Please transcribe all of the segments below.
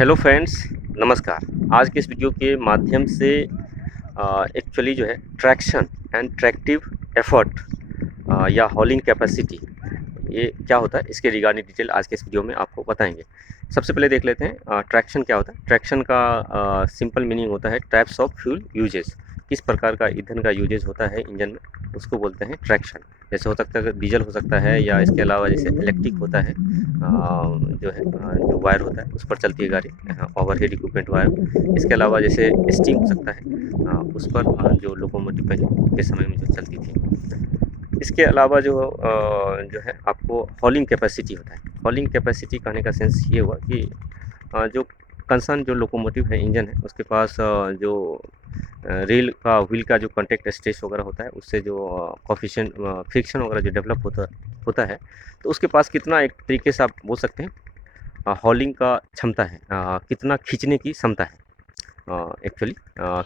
Hello friends, नमस्कार। आज के इस वीडियो के माध्यम से एक्चुअली जो है ट्रैक्शन एंड ट्रैक्टिव एफर्ट या हॉलिंग कैपेसिटी ये क्या होता है, इसके रिगार्डिंग डिटेल आज के इस वीडियो में आपको बताएंगे। सबसे पहले देख लेते हैं ट्रैक्शन क्या होता है। ट्रैक्शन का सिंपल मीनिंग होता है टाइप्स ऑफ फ्यूल यूजेस। किस प्रकार का ईंधन का यूजेज होता है इंजन में, उसको बोलते हैं ट्रैक्शन। जैसे हो सकता है डीजल हो सकता है, या इसके अलावा जैसे इलेक्ट्रिक होता है, जो है जो वायर होता है उस पर चलती है गाड़ी, ओवरहेड इक्विपमेंट वायर। इसके अलावा जैसे स्टीम हो सकता है, उस पर जो लोकोमोटिव पहले के समय में जो चलती थी। इसके अलावा जो है आपको हॉलिंग कैपेसिटी होता है। हॉलिंग कैपेसिटी कहने का सेंस ये हुआ कि जो कंसर्न जो लोकोमोटिव है, इंजन है, उसके पास जो रेल का व्हील का जो कॉन्टैक्ट स्ट्रेस वगैरह होता है, उससे जो कोफिशिएंट फ्रिक्शन वगैरह जो डेवलप होता है, तो उसके पास कितना, एक तरीके से आप बोल सकते हैं हॉलिंग का क्षमता है, कितना खींचने की क्षमता है। एक्चुअली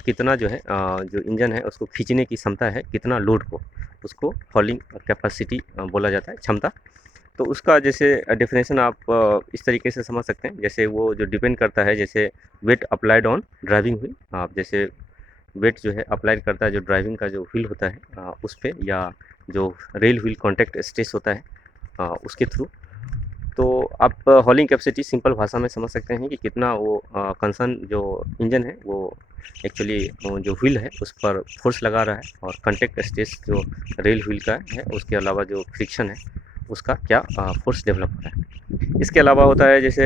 कितना जो है जो इंजन है उसको खींचने की क्षमता है, कितना लोड को, उसको हॉलिंग कैपेसिटी बोला जाता है, क्षमता। तो उसका जैसे डेफिनेशन आप इस तरीके से समझ सकते हैं, जैसे वो जो डिपेंड करता है, जैसे weight applied on driving wheel. आप जैसे वेट जो है अप्लाई करता है जो ड्राइविंग का जो व्हील होता है उस पे, या जो रेल व्हील कॉन्टैक्ट स्ट्रेस होता है उसके थ्रू। तो आप हॉलिंग कैपेसिटी सिंपल भाषा में समझ सकते हैं कि कितना वो कंसर्न जो इंजन है वो एक्चुअली जो व्हील है उस पर फोर्स लगा रहा है, और कॉन्टैक्ट स्ट्रेस जो रेल व्हील का है, उसके अलावा जो फ्रिक्शन है उसका क्या फोर्स डेवलप हो रहा है। इसके अलावा होता है जैसे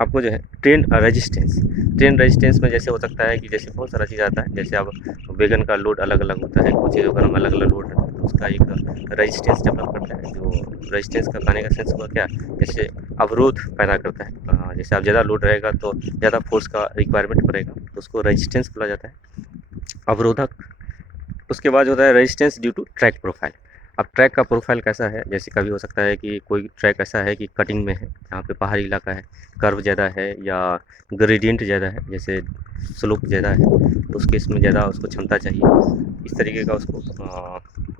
आपको जो है ट्रेन रेजिस्टेंस। ट्रेन रेजिस्टेंस में जैसे हो सकता है कि जैसे बहुत सारा चीज़ आता है, जैसे अब वैगन का लोड अलग अलग होता है, कुछ चीज़ों का अलग अलग लोड रहता है, तो उसका एक रेजिस्टेंस डेवलप करता है। जो रेजिस्टेंस का कहने का सेंस हुआ क्या, जैसे अवरोध पैदा करता है। जैसे आप ज़्यादा लोड रहेगा तो ज़्यादा फोर्स का रिक्वायरमेंट पड़ेगा, तो उसको रेजिस्टेंस बोला जाता है, अवरोधक। उसके बाद होता है resistance due to track profile. अब ट्रैक का प्रोफाइल कैसा है, जैसे कभी हो सकता है कि कोई ट्रैक ऐसा है कि कटिंग में है, जहाँ पे पहाड़ी इलाका है, कर्व ज़्यादा है या ग्रेडियंट ज़्यादा है, जैसे स्लोप ज़्यादा है, तो उस केस में ज़्यादा उसको क्षमता चाहिए। इस तरीके का उसको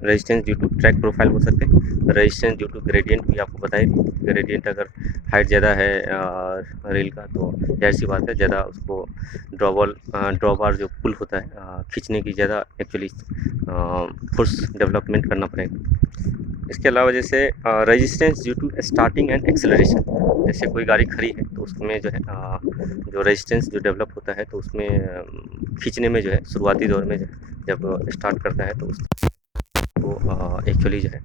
resistance due to track profile बोल सकते हैं। रेजिस्टेंस ड्यू टू ग्रेडियंट भी आपको बताई थी। ग्रेडियंट अगर हाइट ज़्यादा है रेल का, तो जाहिर सी बात है ज़्यादा उसको ड्रॉबार जो पुल होता है खींचने की ज़्यादा एक्चुअली फोर्स डेवलपमेंट करना पड़ेगा। इसके अलावा जैसे resistance due to starting and acceleration. जैसे कोई गाड़ी खड़ी है तो उसमें जो है जो रेजिस्टेंस जो डेवलप होता है, तो उसमें खींचने में जो है शुरुआती दौर में जो है, जब स्टार्ट करता है तो उसको एक्चुअली जो है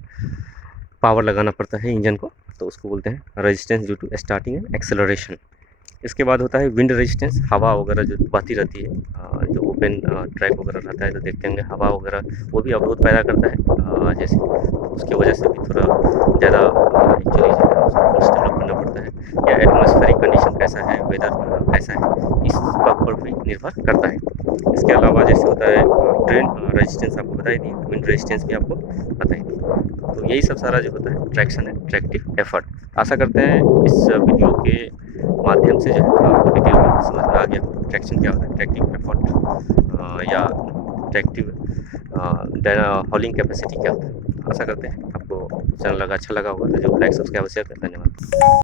पावर लगाना पड़ता है इंजन को, तो उसको बोलते हैं resistance due to starting and acceleration. इसके बाद होता है विंड रेजिस्टेंस। हवा वगैरह जो बहती रहती है, जो ओपन ट्रैक वगैरह रहता है, तो देखते होंगे हवा वगैरह वो भी अवरोध पैदा करता है, जैसे तो उसकी वजह से भी थोड़ा ज़्यादा एक्चुअली जो है उसको फोर्स डेवलप करना पड़ता है। या एटमॉस्फेरिक कंडीशन कैसा है, वेदर कैसा है, इस बात पर भी निर्भर करता है। इसके अलावा जैसे होता है ट्रेन रेजिस्टेंस आपको बताई दी, विंड रेजिस्टेंस भी आपको बताई दी। तो यही सब सारा जो होता है ट्रैक्शन है, ट्रैक्टिव एफर्ट। आशा करते हैं इस वीडियो के माध्यम से जो है आपको डिटेल में समझ में आ गया हो ट्रैक्शन क्या होता है, ट्रैक्टिव एफर्ट या ट्रैक्टिव हॉलिंग कैपेसिटी क्या होता है। आशा करते हैं आपको चैनल अच्छा लगा होगा, तो जो लाइक सब्सक्राइब शेयर करें। धन्यवाद।